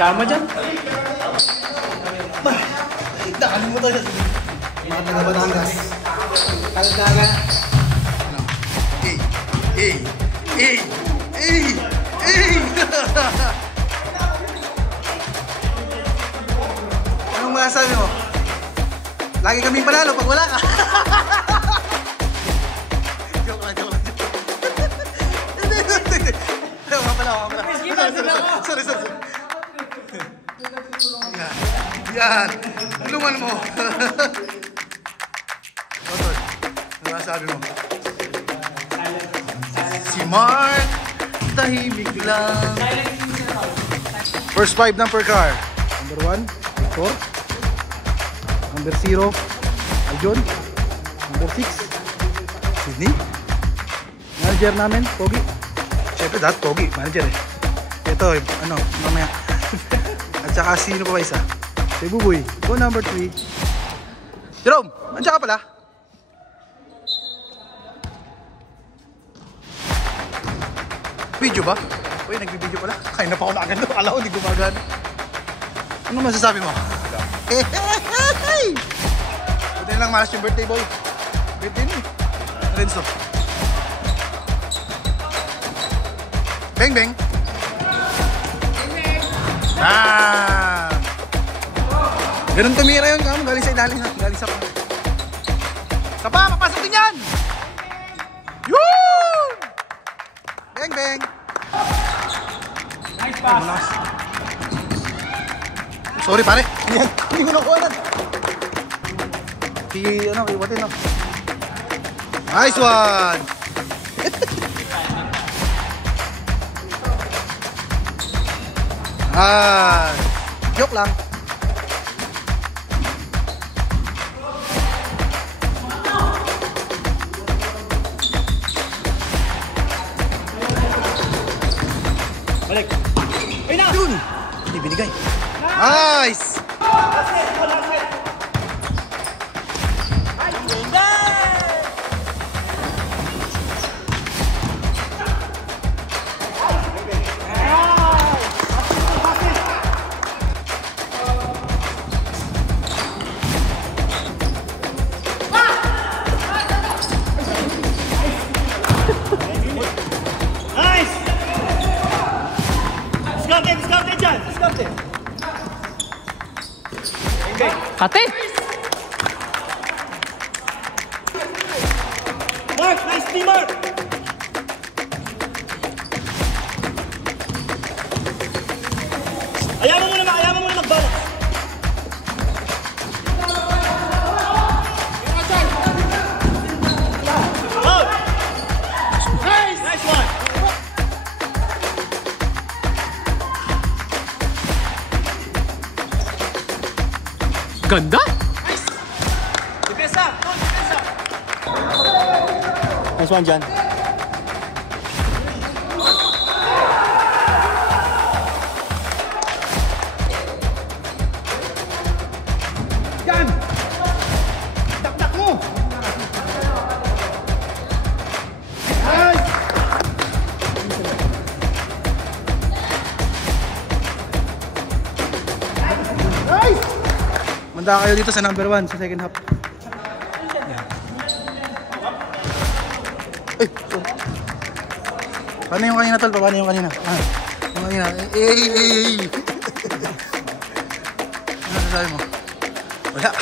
Sama dyan. Nakalimutan na. Mga taga Batangas. Kaldaga. Ano? Anong masasabi mo? Lagi kami panalo pag wala ka. Joke lang. Sorry. Yan. Tulungan mo. Otol, ano masasabi mo? Si Mark, tahimik lang. First 5 ng per car. Number 1, Victor. Number 0, Aljon. Number 6, Sydney. Manager namin, Pogi. Siyempre dahil Pogi, manager eh. Ito, ano, mamaya. At saka sino pa ba isa? Si Buboy. Go number 3. Jerome, andiyan ka pala? Video ba? Uy, nagbibideo pala. Kaya na pa ako nakaganda. Akala ko hindi gumagana. Ano masasabi mo? Buti lang malas yung birthday boy. Birthday ni Renzo. Beng beng. Ah! Ganun tumira yun kamo. Galing sa ilalim na. Galing sa pang. Sapa, papasok din yan! Yun! Beng beng. Nice pass. Sorry pare. Yan. Hindi ko nakuha na. Iwatin no. Nice one! Joke lang. Balik. Ay na! Yun! Hindi binigay. Nice! Kate! Mark! Nice team, Mark! Ayaw mo muna mag-balance. Out! Nice! Nice one! Ganda! Nice! Depensa! No, depensa! Nice one, John. Yan! Dakdak mo! Nice! Nice! Manda kayo dito sa number 1 sa second half. Ay! Paano yung kanina tol? Paano yung kanina? Yung kanina. Ano sasabi mo? Wala.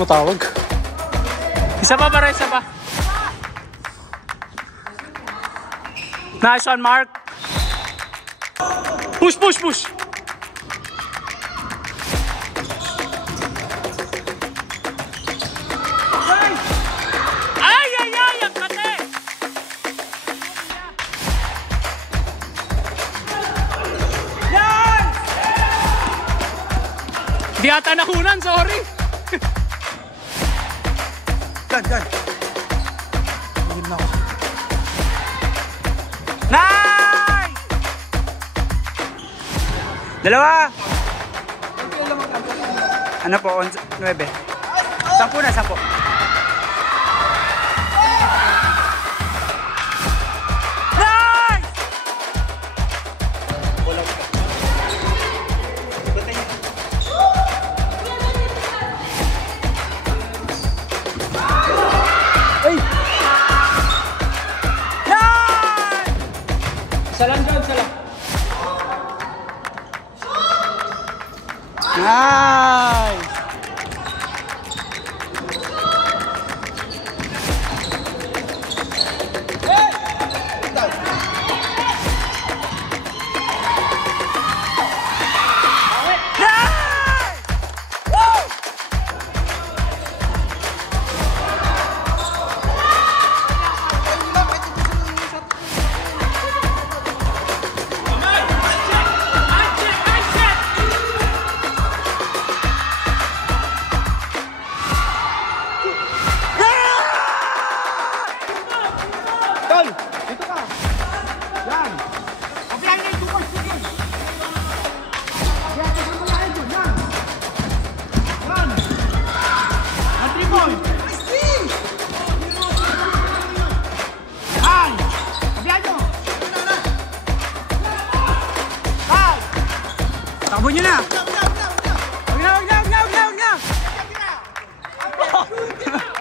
Matawag. Isa pa para isa pa. Nice one, Mark. Push, push, push. Ay, ay, ay, ang kate. Di ata nakunan, sorry. Gan, gan. Tingin na ako. Nice! Dalawa! Ano po? 9. 10 na, 10. Nice! Isa lang dyan, isa lang. Nice! Tol, dito ka. Yan. Abiyan na yung tukos. Sige. Abiyan ka mo lang yun. Yan. Yan. Ang 3 point. I see. Yan. Abiyan nyo. Yan. Takbo nyo na! Huwag na. Huwag na!